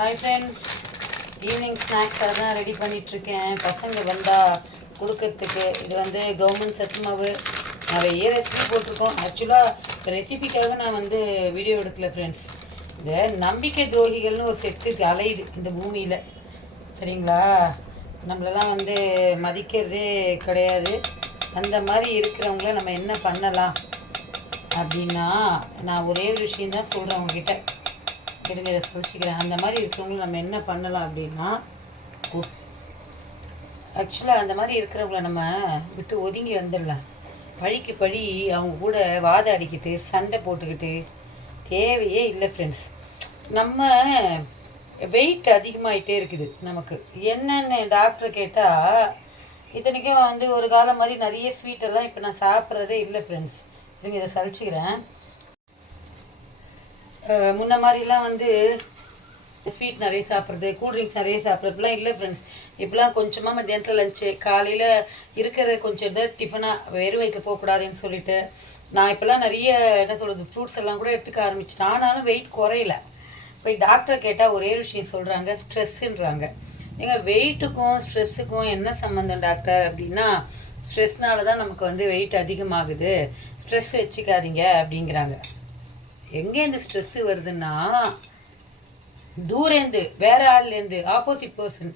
Hi friends, evening snacks அதெல்லாம் ready பண்ணிகிட்ருக்கேன். பசங்க வந்தால் கொடுக்கறதுக்கு. இது வந்து கவர்மெண்ட் சத்து மாவு. நிறைய ரெசிபி போட்டிருக்கோம். ஆக்சுவலாக ரெசிபிக்காக நான் வீடியோ எடுக்கல ஃப்ரெண்ட்ஸ். இந்த நம்பிக்கை துரோகிகள்னு ஒரு செட்டுக்கு அலையுது இந்த பூமியில். சரிங்களா? நம்மளெல்லாம் மதிக்கிறதே கிடையாது. அந்த மாதிரி இருக்கிறவங்கள நம்ம என்ன பண்ணலாம் அப்படின்னா, நான் ஒரே ஒரு விஷயந்தான் சொல்கிறேன் உங்ககிட்ட. இருங்க, இதை சொல்லிக்கிறேன். அந்த மாதிரி இருக்கிறவங்கள நம்ம என்ன பண்ணலாம் அப்படின்னா, ஆக்சுவலாக அந்த மாதிரி இருக்கிறவங்கள நம்ம விட்டு ஒதுங்கி வந்துடலாம். பழிக்கு பழி அவங்க கூட வாதாடிக்கிட்டு சண்டை போட்டுக்கிட்டு தேவையே இல்லை ஃப்ரெண்ட்ஸ். நம்ம வெயிட் அதிகமாகிட்டே இருக்குது. நமக்கு என்னென்னு டாக்டர் கேட்டால், இத்தனைக்கும் ஒரு காலம் மாதிரி நிறைய ஸ்வீட்டெல்லாம் இப்போ நான் சாப்பிட்றதே இல்லை ஃப்ரெண்ட்ஸ். இருங்க, இதை சலிச்சுக்கிறேன். முன்ன மாதிரிலாம் ஸ்வீட் நிறைய சாப்பிட்றது, கூல்ட்ரிங்க்ஸ் நிறைய சாப்பிட்றதுலாம் இல்லை ஃப்ரெண்ட்ஸ். இப்போலாம் கொஞ்சமாக மத்தியானத்தில் லஞ்சு, காலையில் இருக்கிற கொஞ்சம் டிஃபனாக வெறும் வயிற்றில் போகக்கூடாதுன்னு சொல்லிட்டு நான் இப்போலாம் நிறைய ஃப்ரூட்ஸ் எல்லாம் கூட எடுத்துக்க ஆரம்பிச்சிட்டேன். ஆனாலும் வெயிட் குறையல. போய் டாக்டர் கேட்டால் ஒரே விஷயம் சொல்கிறாங்க, ஸ்ட்ரெஸ்ஸுன்றாங்க. எங்கள் வெயிட்டுக்கும் ஸ்ட்ரெஸ்ஸுக்கும் என்ன சம்மந்தம் டாக்டர் அப்படின்னா, ஸ்ட்ரெஸ்னால தான் நமக்கு வெயிட் அதிகமாகுது, ஸ்ட்ரெஸ் வச்சுக்காதீங்க அப்படிங்கிறாங்க. எங்கேருந்து ஸ்ட்ரெஸ்ஸு வருதுன்னா, தூரேந்து வேற ஆள்லேருந்து, ஆப்போசிட் பர்சன்,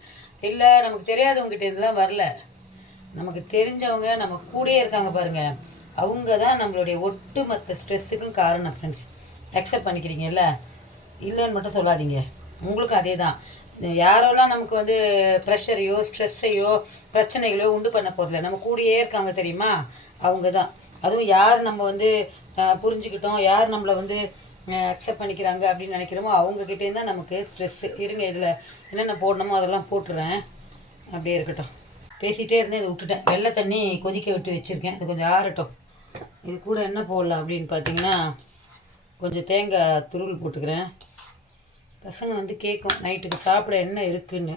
இல்லை நமக்கு தெரியாதவங்ககிட்ட இருந்துலாம் வரல. நமக்கு தெரிஞ்சவங்க நம்ம கூடயே இருக்காங்க பாருங்கள், அவங்க தான் நம்மளுடைய ஒட்டுமொத்த ஸ்ட்ரெஸ்ஸுக்கும் காரணம் ஃப்ரெண்ட்ஸ். அக்செப்ட் பண்ணிக்கிறீங்கல்ல? இல்லைன்னு மட்டும் சொல்லாதீங்க. உங்களுக்கும் அதே தான். யாரோலாம் நமக்கு ப்ரெஷரையோ ஸ்ட்ரெஸ்ஸையோ பிரச்சனைகளோ உண்டு பண்ண போகிறதில்ல, நம்ம கூடயே இருக்காங்க தெரியுமா, அவங்க தான். அதுவும் யார் நம்ம புரிஞ்சுக்கிட்டோம், யார் நம்மளை அக்செப்ட் பண்ணிக்கிறாங்க அப்படின்னு நினைக்கிறோமோ அவங்கக்கிட்டேருந்து தான் நமக்கு ஸ்ட்ரெஸ்ஸு. இருங்க, இதில் என்னென்ன போடணுமோ அதெல்லாம் போட்டுறேன். அப்படியே இருக்கட்டும். பேசிகிட்டே இருந்தேன், இதை விட்டுட்டேன். வெள்ளை தண்ணி கொதிக்க விட்டு வச்சுருக்கேன், அது கொஞ்சம் ஆறட்டும். இது கூட என்ன போடலாம் அப்படின்னு பார்த்தீங்கன்னா, கொஞ்சம் தேங்காய் துருள் போட்டுக்கிறேன். பசங்க கேட்கும் நைட்டுக்கு சாப்பிட என்ன இருக்குன்னு.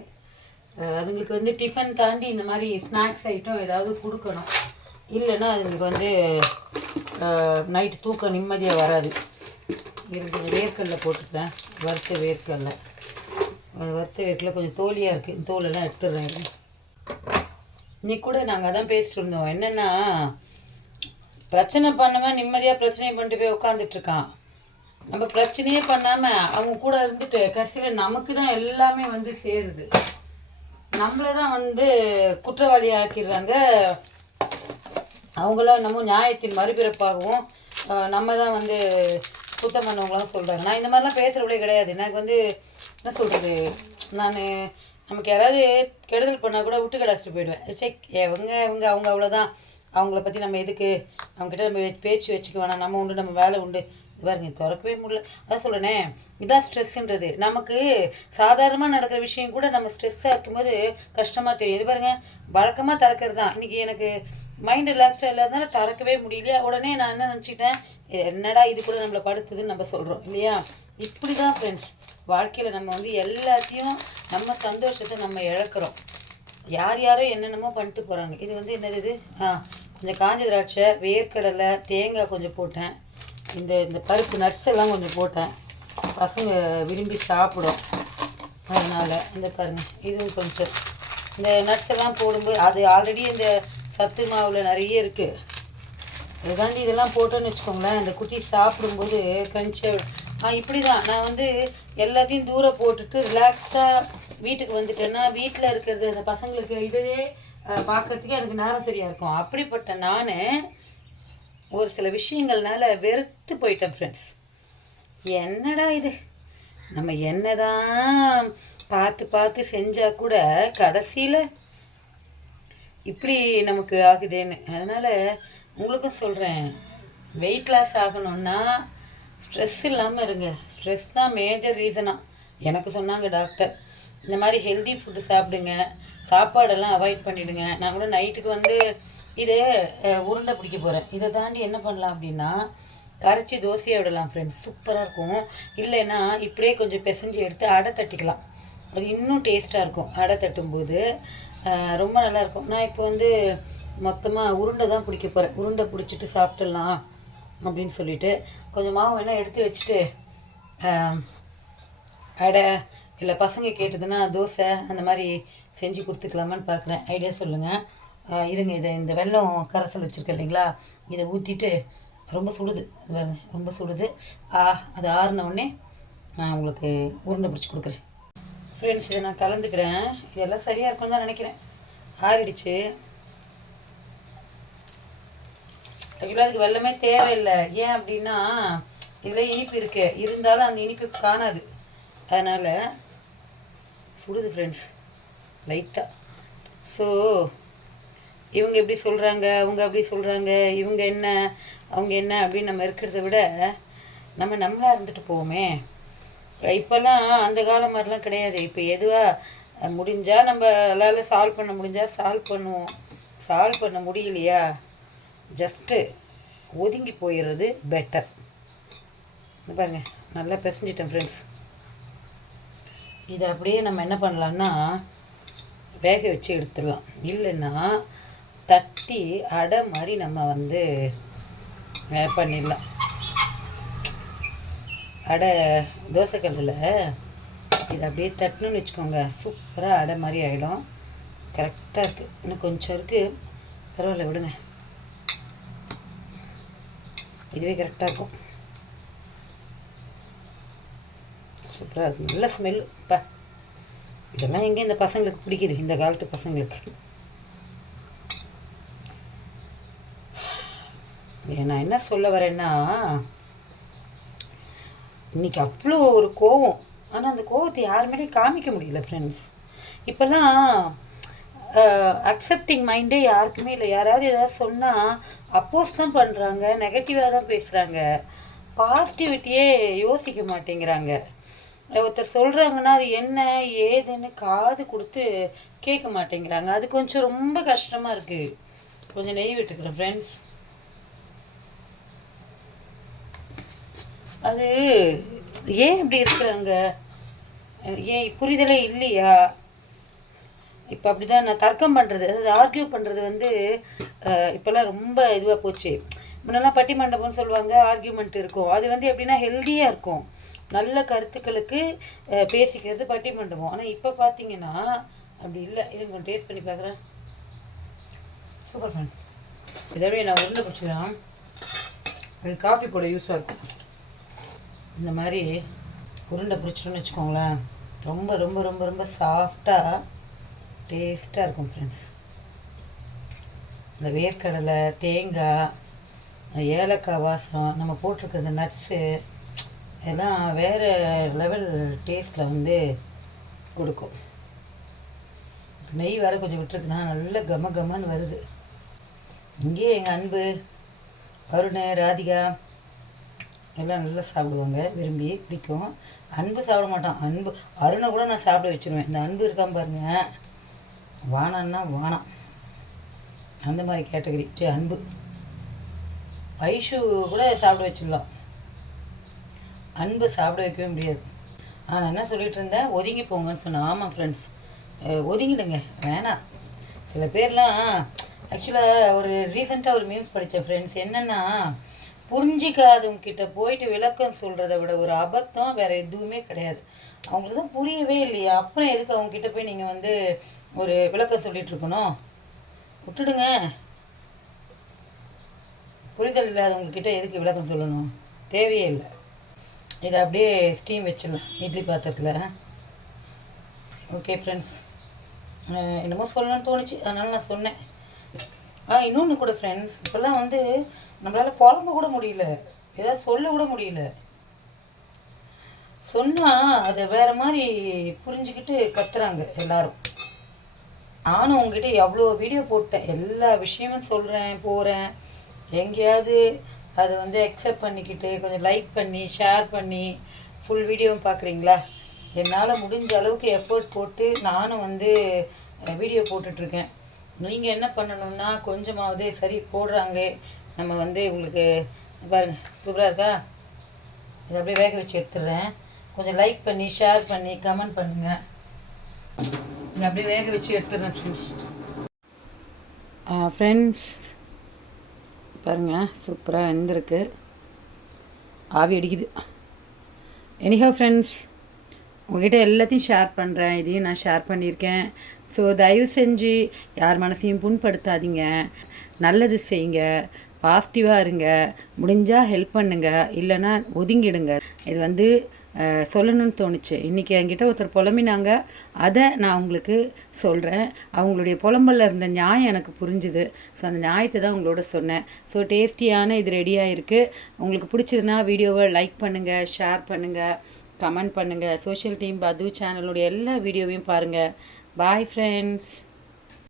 அதுங்களுக்கு டிஃபன் தாண்டி இந்த மாதிரி ஸ்நாக்ஸ் ஐட்டம் ஏதாவது கொடுக்கணும். இல்லைன்னா அதுங்களுக்கு நைட்டு தூக்கம் நிம்மதியாக வராது. கொஞ்சம் வேர்க்கடலை போட்டுக்கிறேன், வறுத்த வேர்க்கடலை. வறுத்த வேர்க்கடலை கொஞ்சம் தோலியாக இருக்குது, தோலெல்லாம் எடுத்துடுறேன். இன்னைக்கு கூட நாங்கள் அதான் பேசிட்டு இருந்தோம். என்னென்னா, பிரச்சனை பண்ணாமல் நிம்மதியாக பிரச்சனையை பண்ணிட்டு போய் உட்காந்துட்ருக்கான். நம்ம பிரச்சனையே பண்ணாமல் அவங்க கூட இருந்துட்டு கடைசியில் நமக்கு தான் எல்லாமே சேருது. நம்மளை தான் குற்றவாளி ஆக்கிடுறாங்க. அவங்களாம் நம்ம நியாயத்தின் மறுபிறப்பாகவும் நம்ம தான் சுத்தம் பண்ணவங்களாம் சொல்கிறாங்க. நான் இந்த மாதிரிலாம் பேசுகிறவங்களே கிடையாது. எனக்கு என்ன சொல்கிறது, நமக்கு யாராவது கெடுதல் பண்ணால் கூட விட்டு கிடச்சிட்டு போயிடுவேன். இவங்க அவங்க அவ்வளோதான், அவங்கள பற்றி நம்ம எதுக்கு, அவங்ககிட்ட நம்ம பேச்சு வச்சுக்க வேணாம், நம்ம உண்டு நம்ம வேலை உண்டு. பாருங்க, திறக்கவே முடியல. அதான் சொல்கிறேனே, இதான் ஸ்ட்ரெஸ்ஸுன்றது. நமக்கு சாதாரணமாக நடக்கிற விஷயம் கூட நம்ம ஸ்ட்ரெஸ்ஸாக இருக்கும்போது கஷ்டமாக தெரியும். இது பாருங்கள், வழக்கமாக திறக்கிறது தான். இன்றைக்கி எனக்கு மைண்ட் ரிலாக்ஸ்டாக இல்லாதனால திறக்கவே முடியலையா. உடனே நான் என்ன நினச்சிக்கிட்டேன், என்னடா இது கூட நம்மளை படுத்துதுன்னு நம்ம சொல்கிறோம் இல்லையா? இப்படி தான் ஃப்ரெண்ட்ஸ், வாழ்க்கையில் நம்ம எல்லாத்தையும் நம்ம சந்தோஷத்தை நம்ம இழக்கிறோம். யார் யாரோ என்னென்னமோ பண்ணிட்டு போகிறாங்க. இது என்னது இது, கொஞ்சம் காஞ்ச திராட்சை, வேர்க்கடலை, தேங்காய் கொஞ்சம் போட்டேன். இந்த பருப்பு நட்ஸ் எல்லாம் கொஞ்சம் போட்டேன். பசங்க விரும்பி சாப்பிடும், அதனால் இந்த பாருங்கள், இதுவும் கொஞ்சம் இந்த நட்ஸ் எல்லாம் போடும்போது அது ஆல்ரெடி இந்த சத்து மாவில் நிறைய இருக்குது. இதாண்டி இதெல்லாம் போட்டோன்னு வச்சுக்கோங்களேன், இந்த குட்டி சாப்பிடும்போது கஞ்சியாக. இப்படி தான் நான் எல்லாத்தையும் தூரம் போட்டுட்டு ரிலாக்ஸ்டாக வீட்டுக்கு வந்துட்டேன்னா, வீட்டில் இருக்கிறது அந்த பசங்களுக்கு இதையே பார்க்கறதுக்கே எனக்கு நேரம் சரியாக இருக்கும். அப்படிப்பட்ட நான் ஒரு சில விஷயங்கள்னால வெறுத்து போயிட்டேன் ஃப்ரெண்ட்ஸ். என்னடா இது, நம்ம என்னதான் பார்த்து பார்த்து செஞ்சால் கூட கடைசியில் இப்படி நமக்கு ஆகுதேன்னு. அதனால் உங்களுக்கும் சொல்கிறேன், வெயிட் லாஸ் ஆகணுன்னா ஸ்ட்ரெஸ் இல்லாமல் இருங்க. ஸ்ட்ரெஸ் தான் மேஜர் ரீசனாக எனக்கு சொன்னாங்க டாக்டர். இந்த மாதிரி ஹெல்தி ஃபுட்டு சாப்பிடுங்க, சாப்பாடெல்லாம் அவாய்ட் பண்ணிவிடுங்க. நான் கூட நைட்டுக்கு இதே உருண்டை பிடிக்க போகிறேன். இதை தாண்டி என்ன பண்ணலாம் அப்படின்னா, கரைச்சி தோசையை விடலாம் ஃப்ரெண்ட்ஸ், சூப்பராக இருக்கும். இல்லைன்னா இப்படியே கொஞ்சம் பிசைஞ்சு எடுத்து அடை தட்டிக்கலாம், அது இன்னும் டேஸ்ட்டாக இருக்கும். அடை தட்டும்போது ரொம்ப நல்லாயிருக்கும். நான் இப்போ மொத்தமாக உருண்டை தான் பிடிக்க போகிறேன். உருண்டை பிடிச்சிட்டு சாப்பிட்டுடலாம் அப்படின்னு சொல்லிட்டு கொஞ்சம் மாவு வேணால் எடுத்து வச்சுட்டு அடை இல்லை பசங்க கேட்டதுன்னா தோசை அந்த மாதிரி செஞ்சு கொடுத்துக்கலாமான்னு பார்க்குறேன். ஐடியா சொல்லுங்கள். இருங்க, இதை இந்த வெல்லம் கரைசல் வச்சுருக்கேன் இல்லைங்களா, இதை ஊற்றிட்டு ரொம்ப சுடுது, ரொம்ப சுடுது. அது ஆறினவுடனே நான் உங்களுக்கு உருண்டை பிடிச்சி கொடுக்குறேன். ஃப்ரெண்ட்ஸ், இதை நான் கலந்துக்கிறேன். இதெல்லாம் சரியாக இருக்கும் தான் நினைக்கிறேன். ஆறிடுச்சு. ஆக்சுவலாக அதுக்கு வெல்லமே தேவையில்லை. ஏன் அப்படின்னா இதில் இனிப்பு இருக்கு, இருந்தாலும் அந்த இனிப்பு காணாது. அதனால் சுடுது ஃப்ரெண்ட்ஸ் லைட்டாக. ஸோ இவங்க எப்படி சொல்கிறாங்க, அவங்க அப்படி சொல்கிறாங்க, இவங்க என்ன அவங்க என்ன அப்படின்னு நம்ம இருக்கிறத விட நம்மளாக இருந்துட்டு போவோமே. இப்போல்லாம் அந்த காலம் மாதிரிலாம் கிடையாது. இப்போ எதுவாக முடிஞ்சால் நம்மளால் சால்வ் பண்ண முடிஞ்சால் சால்வ் பண்ணுவோம். சால்வ் பண்ண முடியலையா ஜஸ்ட்டு ஒதுங்கி போயிடுறது பெட்டர். பாருங்க, நல்லா பிசைஞ்சிட்டேன் ஃப்ரெண்ட்ஸ். இதை அப்படியே நம்ம என்ன பண்ணலான்னா வேக வச்சு எடுத்துடலாம். இல்லைன்னா தட்டி அடை மாதிரி நம்ம வந்து பண்ணிடலாம். அடை தோசைக்கல்லில் இதை அப்படியே தட்டணும்னு வச்சுக்கோங்க, சூப்பராக அடை மாதிரி ஆகிடும். கரெக்டாக இருக்குது. இன்னும் கொஞ்சம் இருக்குது, பரவாயில்ல விடுங்க, இதுவே கரெக்டாக இருக்கும். சூப்பராக இருக்கும், நல்ல ஸ்மெல்லு. இதெல்லாம் எங்கே இந்த பசங்களுக்கு பிடிக்குது, இந்த காலத்து பசங்களுக்கு. நான் என்ன சொல்ல வரேன்னா, இன்னைக்கு அவ்வளோ ஒரு கோவம். ஆனால் அந்த கோவத்தை யாருமே காமிக்க முடியல ஃப்ரெண்ட்ஸ். இப்போல்லாம் அக்செப்டிங் மைண்டே யாருக்குமே இல்லை. யாராவது ஏதாவது சொன்னால் அப்போஸ் தான் பண்ணுறாங்க, நெகட்டிவாக தான் பேசுகிறாங்க, பாசிட்டிவிட்டியே யோசிக்க மாட்டேங்கிறாங்க. ஒருத்தர் சொல்கிறாங்கன்னா அது என்ன ஏதுன்னு காது கொடுத்து கேட்க மாட்டேங்கிறாங்க. அது கொஞ்சம் ரொம்ப கஷ்டமாக இருக்குது. கொஞ்சம் நெய் விட்டுக்கிறேன் ஃப்ரெண்ட்ஸ். அது ஏன் இப்படி இருக்கிறாங்க, ஏன் புரிதலே இல்லையா? இப்போ அப்படி தான் நான் தர்க்கம் பண்ணுறது, அதாவது ஆர்கியூ பண்ணுறது வந்து இப்போல்லாம் ரொம்ப இதுவாக போச்சு. முன்னெல்லாம் பட்டிமண்டபம்னு சொல்லுவாங்க, ஆர்கியூமெண்ட் இருக்கும். அது வந்து எப்படின்னா ஹெல்த்தியாக இருக்கும், நல்ல கருத்துக்களுக்கு பேசிக்கிறது பட்டிமண்டபம். ஆனால் இப்போ பார்த்தீங்கன்னா அப்படி இல்லை. இருங்க டேஸ்ட் பண்ணி பார்க்குறேன். Super fun. இதோடய நான் உருண்டை பிடிச்சிக்கிறேன். அது காஃபி போட யூஸாக இருக்கும். இந்த மாதிரி உருண்டை பிடிச்சிட்டோன்னு வச்சுக்கோங்களேன், ரொம்ப ரொம்ப ரொம்ப ரொம்ப சாஃப்டாக டேஸ்ட்டாக இருக்கும் ஃப்ரெண்ட்ஸ். இந்த வேர்க்கடலை, தேங்காய், ஏலக்காய் வாசம், நம்ம போட்டிருக்க இந்த நட்ஸு இதெல்லாம் வேறு லெவல் டேஸ்ட்டில் வந்து கொடுக்கும். நெய் வேறு கொஞ்சம் விட்டுருக்குன்னா நல்ல கம கமன்னு வருது. இங்கேயே எங்கள் அன்பு, அருண், ராதிகா எல்லாம் நல்லா சாப்பிடுவாங்க, விரும்பி பிடிக்கும். அன்பு சாப்பிட மாட்டான். அன்பு அருணை கூட நான் சாப்பிட வச்சுருவேன். இந்த அன்பு இருக்காம பாருங்க, வானான்னா வானம், அந்த மாதிரி கேட்டகரி அன்பு. ஐஷு கூட சாப்பிட வச்சிடலாம், அன்பு சாப்பிட வைக்கவே முடியாது. நான் என்ன சொல்லிட்டு இருந்தேன், ஒதுங்கி போங்கன்னு சொன்னேன். ஆமாம் ஃப்ரெண்ட்ஸ், ஒதுங்கிடுங்க, வேணாம். சில பேர்லாம் ஆக்சுவலாக ஒரு ரீசெண்டாக ஒரு நியூஸ் படித்தேன் ஃப்ரெண்ட்ஸ். என்னென்னா, புரிஞ்சிக்காதவங்கிட்ட போயிட்டு விளக்கம் சொல்கிறத விட ஒரு அபத்தம் வேறு எதுவுமே கிடையாது. அவங்களுக்கு தான் புரியவே இல்லையா, அப்புறம் எதுக்கு அவங்கக்கிட்ட போய் நீங்கள் வந்து ஒரு விளக்கம் சொல்லிகிட்டு இருக்கணும்? விட்டுடுங்க. புரிதல் இல்லாதவங்கக்கிட்ட எதுக்கு விளக்கம் சொல்லணும், தேவையே இல்லை. இதை அப்படியே ஸ்டீம் வச்சிடலாம் இட்லி பாத்திரத்தில். ஓகே ஃப்ரெண்ட்ஸ், என்னமோ சொல்லணும்னு தோணுச்சு, அதனால் நான் சொன்னேன். இன்னொன்று கூட ஃப்ரெண்ட்ஸ், இப்போல்லாம் வந்து நம்மளால் புலம்ப கூட முடியல, ஏதாவது சொல்ல கூட முடியல. சொன்னால் அதை வேறு மாதிரி புரிஞ்சுக்கிட்டு கத்துறாங்க எல்லாரும். நானும் உங்ககிட்ட எவ்வளோ வீடியோ போட்டேன், எல்லா விஷயமும் சொல்கிறேன், போகிறேன். எங்கேயாவது அதை வந்து அக்செப்ட் பண்ணிக்கிட்டு கொஞ்சம் லைக் பண்ணி ஷேர் பண்ணி ஃபுல் வீடியோவும் பார்க்குறீங்களா? என்னால் முடிஞ்ச அளவுக்கு எஃபர்ட் போட்டு நானும் வந்து வீடியோ போட்டுட்ருக்கேன். நீங்கள் என்ன பண்ணணுன்னா, கொஞ்சமாவது சரி போடுறாங்களே நம்ம வந்து உங்களுக்கு பாருங்கள் சூப்பராக இருக்கா, இதை அப்படியே வேக வச்சு எடுத்துடுறேன். கொஞ்சம் லைக் பண்ணி ஷேர் பண்ணி கமெண்ட் பண்ணுங்கள். இதை அப்படியே வேக வச்சு எடுத்துடுறேன் ஃப்ரெண்ட்ஸ். பாருங்கள் சூப்பராக வெந்திருக்கு, ஆவி அடிக்குது. எனிஹோ ஃப்ரெண்ட்ஸ், உங்ககிட்ட எல்லாத்தையும் ஷேர் பண்ணுறேன். இதையும் நான் ஷேர் பண்ணியிருக்கேன். ஸோ தயவு செஞ்சு யார் மனசையும் புண்படுத்தாதீங்க. நல்லது செய்யுங்க. பாசிட்டிவாக இருங்க. முடிஞ்சால் ஹெல்ப் பண்ணுங்க. இல்லைன்னா ஒதுங்கிடுங்க. இது வந்து சொல்லணும்னு தோணுச்சு. இன்றைக்கி என்கிட்ட ஒருத்தர் புலம்பினாங்க. அதை நான் உங்களுக்கு சொல்கிறேன். அவங்களுடைய புலம்பலில் இருந்த நியாயம் எனக்கு புரிஞ்சுது. ஸோ அந்த நியாயத்தை தான் உங்களோட சொன்னேன். ஸோ டேஸ்டியான இது ரெடியாக இருக்குது. உங்களுக்கு பிடிச்சதுன்னா வீடியோவை லைக் பண்ணுங்கள், ஷேர் பண்ணுங்கள், கமெண்ட் பண்ணுங்கள். சோஷியல் டீம் பது சேனலுடைய எல்லா வீடியோவையும் பாருங்கள். Bye friends.